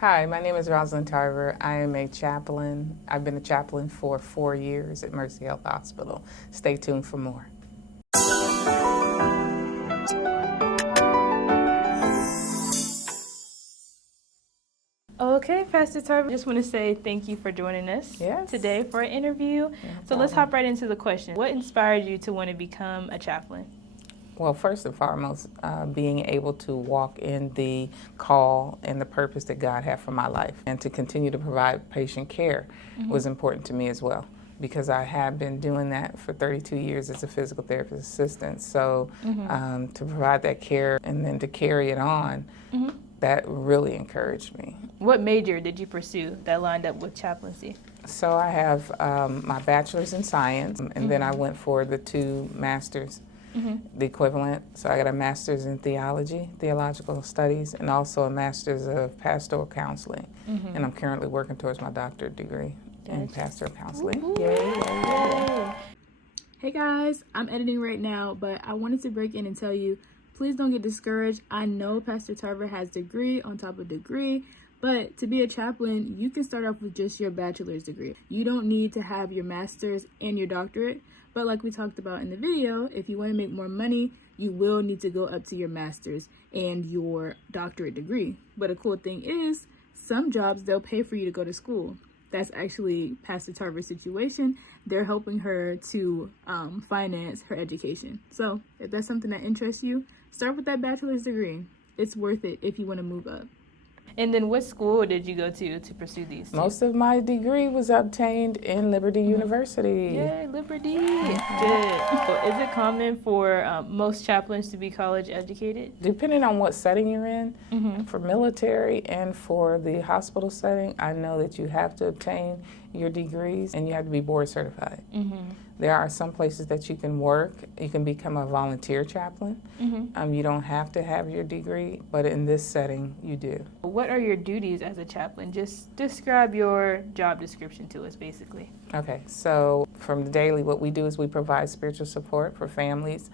Hi, my name is Rosalyn Tarvor. I am a chaplain. I've been a chaplain for 4 years at Mercy Health Hospital. Stay tuned for more. Okay, Pastor Tarvor, I just want to say thank you for joining us today for an interview. So let's hop right into the question. What inspired you to want to become a chaplain? Well, first and foremost, being able to walk in the call and the purpose that God had for my life, and to continue to provide patient care was important to me as well, because I have been doing that for 32 years as a physical therapist assistant. So to provide that care and then to carry it on, that really encouraged me. What major did you pursue that lined up with chaplaincy? So I have my bachelor's in science, and then I went for the 2 masters. The equivalent. So I got a master's in theology, theological studies, and also a master's of pastoral counseling. And I'm currently working towards my doctorate degree in pastoral counseling. Yay. Hey guys, I'm editing right now, but I wanted to break in and tell you, please don't get discouraged. I know Pastor Tarvor has degree on top of degree, but to be a chaplain, you can start off with just your bachelor's degree. You don't need to have your master's and your doctorate. But like we talked about in the video, if you want to make more money, you will need to go up to your master's and your doctorate degree. But a cool thing is, some jobs, they'll pay for you to go to school. That's actually Pastor Tarvor's situation. They're helping her to finance her education. So if that's something that interests you, start with that bachelor's degree. It's worth it if you want to move up. And then what school did you go to pursue these 2? Most of my degree was obtained in Liberty University. Yay, Liberty. Good. So is it common for most chaplains to be college educated? Depending on what setting you're in, for military and for the hospital setting, I know that you have to obtain your degrees and you have to be board certified. There are some places that you can work. You can become a volunteer chaplain. You don't have to have your degree, but in this setting, you do. What are your duties as a chaplain? Just describe your job description to us, basically. Okay, so from the daily, what we do is we provide spiritual support for families,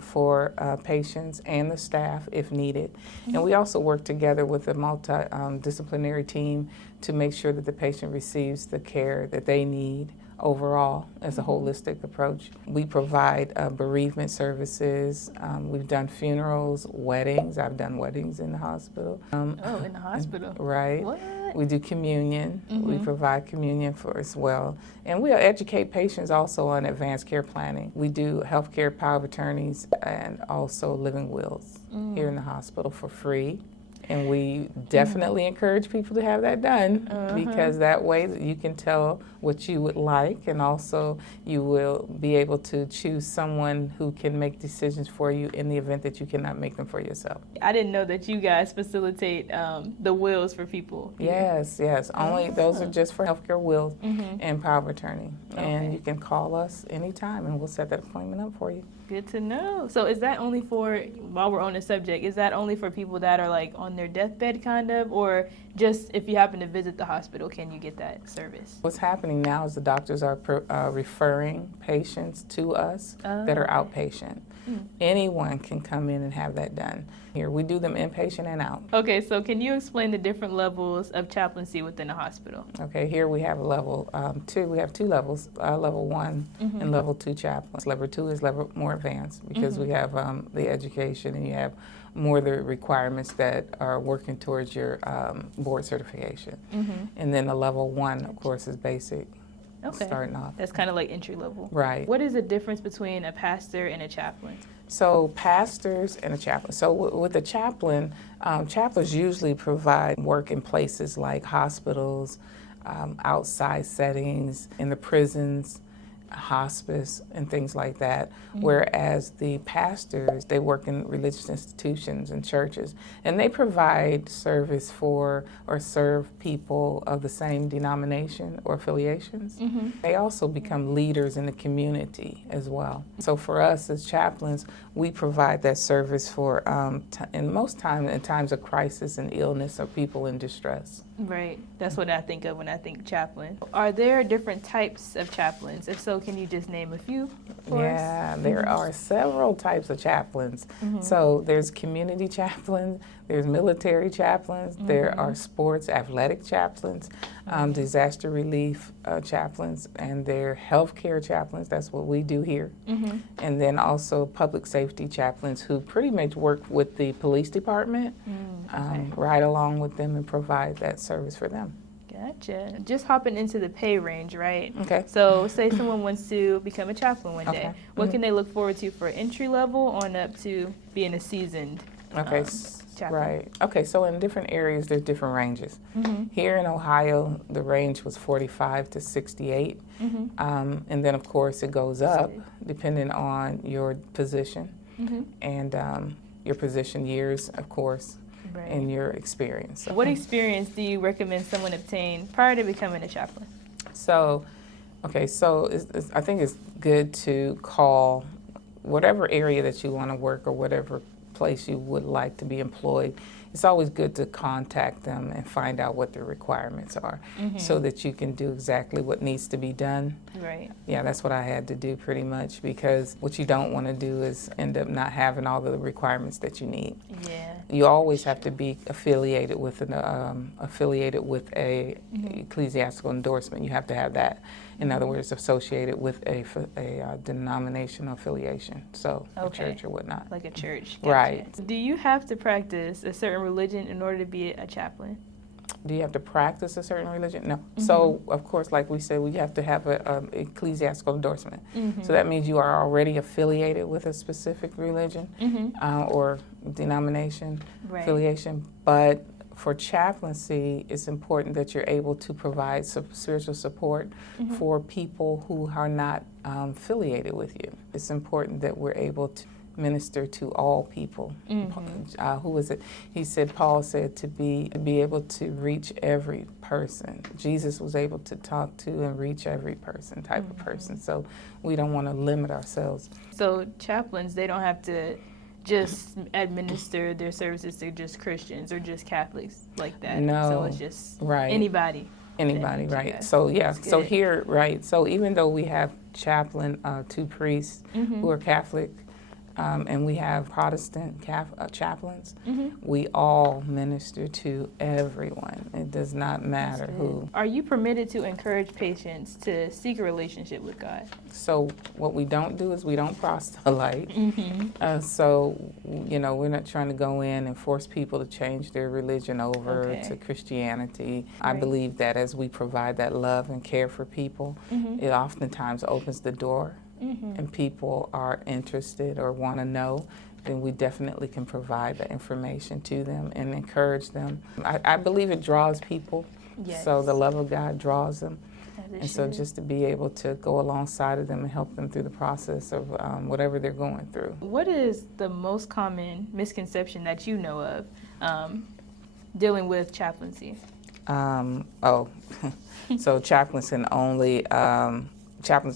for patients and the staff if needed. And we also work together with a multidisciplinary team to make sure that the patient receives the care that they need overall as a holistic approach. We provide bereavement services. We've done funerals, weddings. I've done weddings in the hospital. In the hospital? Right. What? We do communion. We provide communion for as well. And we educate patients also on advanced care planning. We do healthcare power of attorneys and also living wills here in the hospital for free. And we definitely encourage people to have that done because that way you can tell what you would like, and also you will be able to choose someone who can make decisions for you in the event that you cannot make them for yourself. I didn't know that you guys facilitate the wills for people. Yes. Only those are just for healthcare wills and power of attorney. And you can call us anytime and we'll set that appointment up for you. Good to know. So is that only for, while we're on the subject, is that only for people that are like on their deathbed kind of, or just if you happen to visit the hospital, can you get that service? What's happening now is the doctors are referring patients to us that are outpatient. Anyone can come in and have that done. Here, we do them inpatient and out. Okay, so can you explain the different levels of chaplaincy within a hospital? Okay, here we have level 2. We have 2 levels, level 1 and level 2 chaplains. Level 2 is level more advanced because we have the education and you have more of the requirements that are working towards your board certification. And then the level 1, of course, is basic. Okay. Starting off. That's kind of like entry level. Right. What is the difference between a pastor and a chaplain? So pastors and a chaplain. So with a chaplain, chaplains usually provide work in places like hospitals, outside settings, in the prisons, hospice, and things like that. Whereas the pastors, they work in religious institutions and churches, and they provide service for or serve people of the same denomination or affiliations. They also become leaders in the community as well. So for us as chaplains, we provide that service for, in most times, in times of crisis and illness or people in distress. Right. That's what I think of when I think chaplain. Are there different types of chaplains? If so, can you just name a few for us? Yeah, there are several types of chaplains. So there's community chaplains, there's military chaplains, there are sports athletic chaplains, disaster relief chaplains, and there are healthcare chaplains. That's what we do here. And then also public safety chaplains who pretty much work with the police department, ride along with them and provide that service for them. Gotcha. Just hopping into the pay range, right? Okay. So say someone wants to become a chaplain one day. Okay. What can they look forward to for entry level on up to being a seasoned Okay, chaplain? right. Okay, so in different areas, there's different ranges. Here in Ohio, the range was 45 to 68. And then, of course, it goes up depending on your position and your position years, of course, and your experience. What experience do you recommend someone obtain prior to becoming a chaplain? So, okay, so I think it's good to call whatever area that you want to work or whatever place you would like to be employed. It's always good to contact them and find out what their requirements are so that you can do exactly what needs to be done. Right. Yeah, that's what I had to do pretty much, because what you don't want to do is end up not having all the requirements that you need. Yeah. You always have to be affiliated with a ecclesiastical endorsement. You have to have that. In other words, associated with a denominational affiliation, so a church or whatnot. Like a church. Gotcha. Right. Do you have to practice a certain religion in order to be a chaplain? Do you have to practice a certain religion? No. So, of course, like we said, we have to have an ecclesiastical endorsement. So that means you are already affiliated with a specific religion or denomination affiliation. But for chaplaincy, it's important that you're able to provide spiritual support for people who are not affiliated with you. It's important that we're able to minister to all people. Who was it? He said, Paul said, to be able to reach every person. Jesus was able to talk to and reach every person, type of person. So we don't want to limit ourselves. So chaplains, they don't have to just administer their services to just Christians or just Catholics like that. No. So it's just Anybody, right. So, yeah, so here, right, so even though we have chaplain, 2 priests who are Catholic, and we have Protestant chaplains, we all minister to everyone. It does not matter who. Are you permitted to encourage patients to seek a relationship with God? So what we don't do is we don't proselyte. So, we're not trying to go in and force people to change their religion over to Christianity. I believe that as we provide that love and care for people, it oftentimes opens the door. And people are interested or want to know, then we definitely can provide the information to them and encourage them. I believe it draws people, so the love of God draws them. And so just to be able to go alongside of them and help them through the process of whatever they're going through. What is the most common misconception that you know of dealing with chaplaincy? So chaplains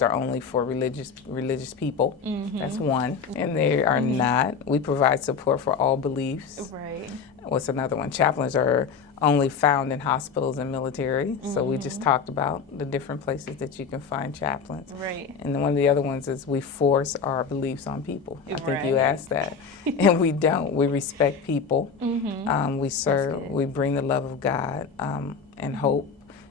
are only for religious people. That's one. And they are not. We provide support for all beliefs. Right. What's another one? Chaplains are only found in hospitals and military. So we just talked about the different places that you can find chaplains. Right. And then one of the other ones is we force our beliefs on people. I think you asked that. And we don't. We respect people. We serve. We bring the love of God and hope.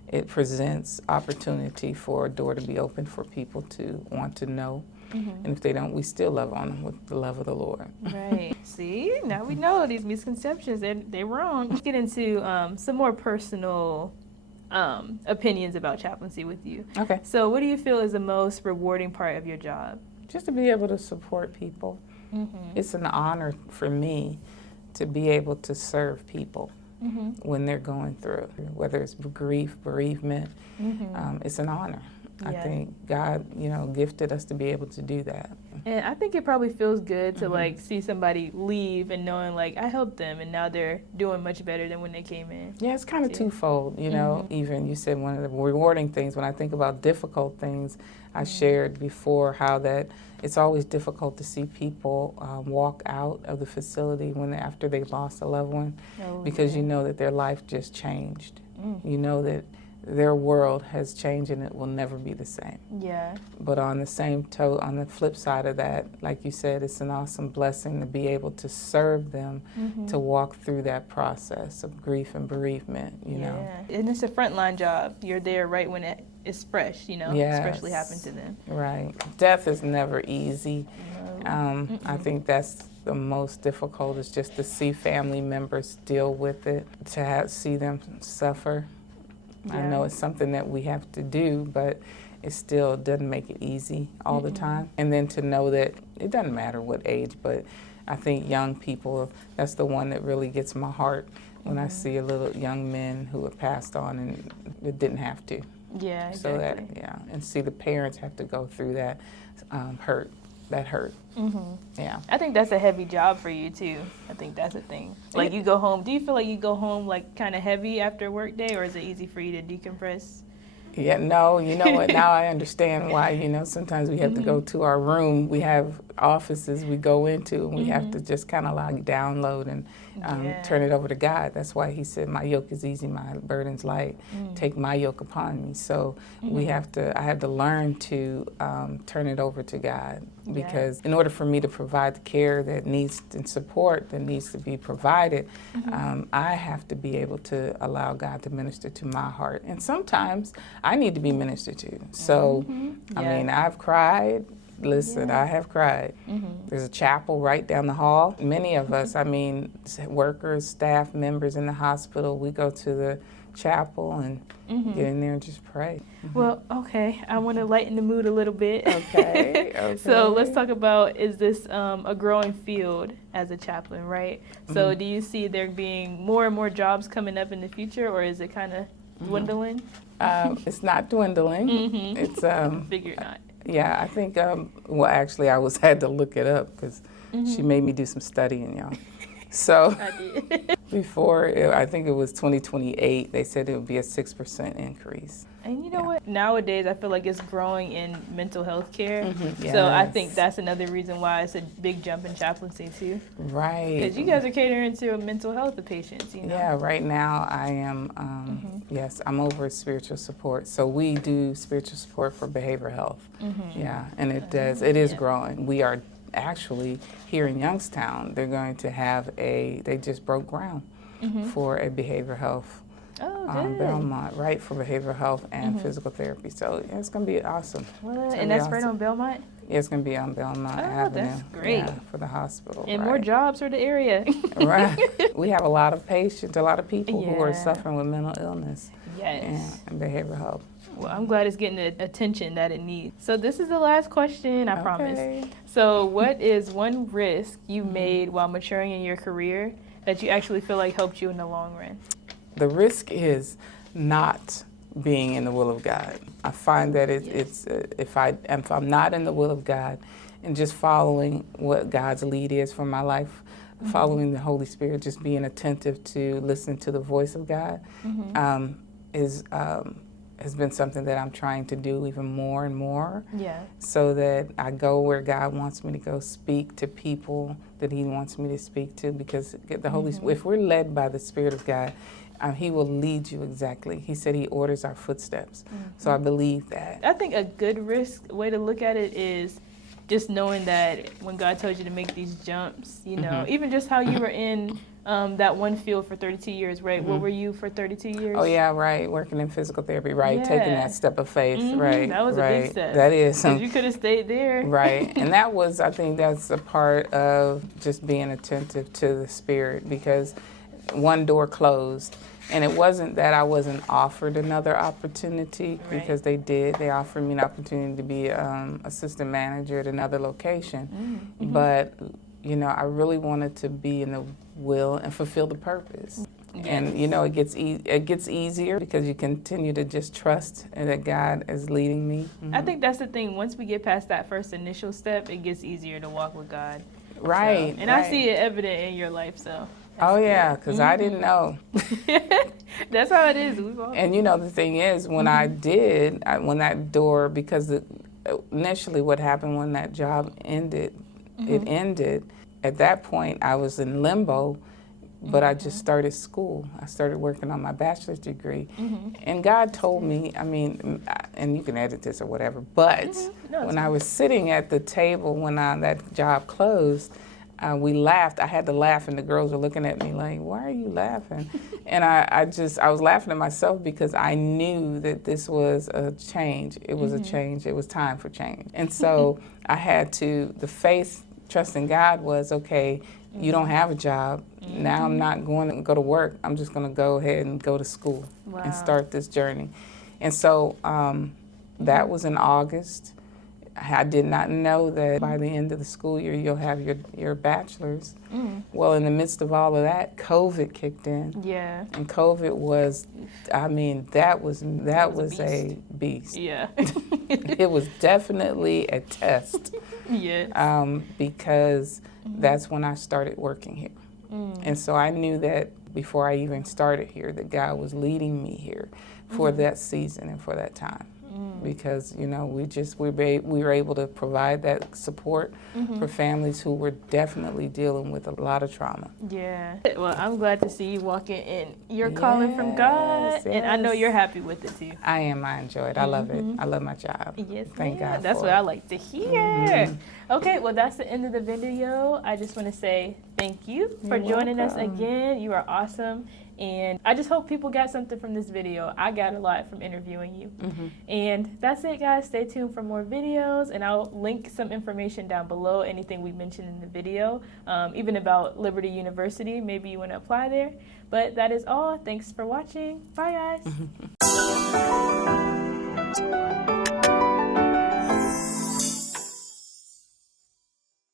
It presents opportunity for a door to be open for people to want to know. And if they don't, we still love on them with the love of the Lord. Right. See, now we know these misconceptions. They're wrong. Let's get into some more personal opinions about chaplaincy with you. Okay. So what do you feel is the most rewarding part of your job? Just to be able to support people. It's an honor for me to be able to serve people. When they're going through, whether it's grief, bereavement, it's an honor. I think God, gifted us to be able to do that. And I think it probably feels good to see somebody leave and knowing I helped them and now they're doing much better than when they came in. Yeah, it's kind of twofold, Even you said one of the rewarding things, when I think about difficult things, I shared before how that it's always difficult to see people walk out of the facility after they lost a loved one, because you know that their life just changed. You know that their world has changed and it will never be the same. Yeah. But on the on the flip side of that, like you said, it's an awesome blessing to be able to serve them, to walk through that process of grief and bereavement, you know. And it's a frontline job. You're there right when it's fresh, you know, especially happened to them. Right. Death is never easy. I think that's the most difficult, is just to see family members deal with it, to see them suffer. I know it's something that we have to do, but it still doesn't make it easy all the time. And then to know that it doesn't matter what age, but I think young people, that's the one that really gets my heart when I see a little young men who have passed on and it didn't have to. Yeah, exactly. So that, and see the parents have to go through that hurt. Yeah. I think that's a heavy job for you too. I think that's a thing. Like you go home, do you feel like you go home like kind of heavy after a work day, or is it easy for you to decompress? Yeah, no, you know what, now I understand why, you know, sometimes we have to go to our room. We have offices we go into, and we have to just kind of like download and turn it over to God. That's why he said, my yoke is easy, my burden's light. Take my yoke upon me. So I have to learn to turn it over to God, because in order for me to provide the care that needs and support that needs to be provided, I have to be able to allow God to minister to my heart. And sometimes I need to be ministered to. So, I mean, I've cried. Listen, I have cried. There's a chapel right down the hall. Many of us, I mean, workers, staff members in the hospital, we go to the chapel and get in there and just pray. Well, okay, I want to lighten the mood a little bit. Okay. So let's talk about, is this a growing field as a chaplain, right? So do you see there being more and more jobs coming up in the future, or is it kind of dwindling? It's not dwindling. It's Figure not. Yeah, I think, well, actually, I had to look it up because she made me do some studying, y'all. So I did. before, I think it was 2028, they said it would be a 6% increase. And you know what? Nowadays, I feel like it's growing in mental health care. Yes. So I think that's another reason why it's a big jump in chaplaincy, too. Right. Because you guys are catering to mental health of patients, you know? Yeah, right now I am, yes, I'm over spiritual support. So we do spiritual support for behavioral health. Yeah, and it is growing. We are actually here in Youngstown, they're going to have they just broke ground for a behavioral health. Belmont, right, for behavioral health and physical therapy. So it's going to be awesome. And that's right on Belmont? Yeah, it's going to be on Belmont Avenue. That's great. For the hospital. And more jobs for the area. Right. We have a lot of patients, a lot of people who are suffering with mental illness and behavioral health. Well, I'm glad it's getting the attention that it needs. So this is the last question, I promise. So what is one risk you made while maturing in your career that you actually feel like helped you in the long run? The risk is not being in the will of God. I find that it's if I'm not in the will of God and just following what God's lead is for my life, following the Holy Spirit, just being attentive to listen to the voice of God, has been something that I'm trying to do even more and more. So that I go where God wants me to go, speak to people that He wants me to speak to, because the Holy Spirit, if we're led by the Spirit of God, He will lead you exactly. He said He orders our footsteps. So I believe that. I think a good way to look at it is just knowing that when God tells you to make these jumps, you know, even just how you were in that one field for 32 years, right? What were you for 32 years? Oh, yeah, right. Working in physical therapy, right. Taking that step of faith, right. That was a big step. That is. Because you could have stayed there. Right. And that was, I think that's a part of just being attentive to the Spirit, because one door closed. And it wasn't that I wasn't offered another opportunity, because they did. They offered me an opportunity to be assistant manager at another location. But, you know, I really wanted to be in the will and fulfill the purpose. And, you know, it gets easier because you continue to just trust that God is leading me. I think that's the thing. Once we get past that first initial step, it gets easier to walk with God. Right. So, and I see it evident in your life, so. Oh, yeah, because I didn't know. That's how it is. And, you know, the thing is, when I did, when that door, because initially what happened when that job ended, it ended. At that point, I was in limbo but I just started school. I started working on my bachelor's degree. And God told me, I mean, and you can edit this or whatever, but when I was sitting at the table when that job closed, we laughed. I had to laugh, and the girls were looking at me like, why are you laughing? And I was laughing at myself because I knew that this was a change. It was a change. It was time for change. And so I had to, the faith, trust in God was, okay, you don't have a job. Now I'm not going to go to work. I'm just going to go ahead and go to school and start this journey. And so that was in August. I did not know that by the end of the school year you'll have your bachelor's. Well, in the midst of all of that, COVID kicked in. Yeah. And COVID was, I mean, that was a beast. Yeah. It was definitely a test. Yes. Because that's when I started working here. And so I knew that before I even started here that God was leading me here for that season and for that time. Because, you know, we were able to provide that support for families who were definitely dealing with a lot of trauma. Yeah. Well, I'm glad to see you walking in your calling from God, and I know you're happy with it too. I am. I enjoy it. I love it. I love my job. Yes, Thank God. That's what I like to hear. Okay, well, that's the end of the video. I just want to say thank you for joining us again. You are awesome. And I just hope people got something from this video. I got a lot from interviewing you. And that's it, guys. Stay tuned for more videos, and I'll link some information down below, anything we mentioned in the video, even about Liberty University. Maybe you want to apply there. But that is all. Thanks for watching. Bye, guys.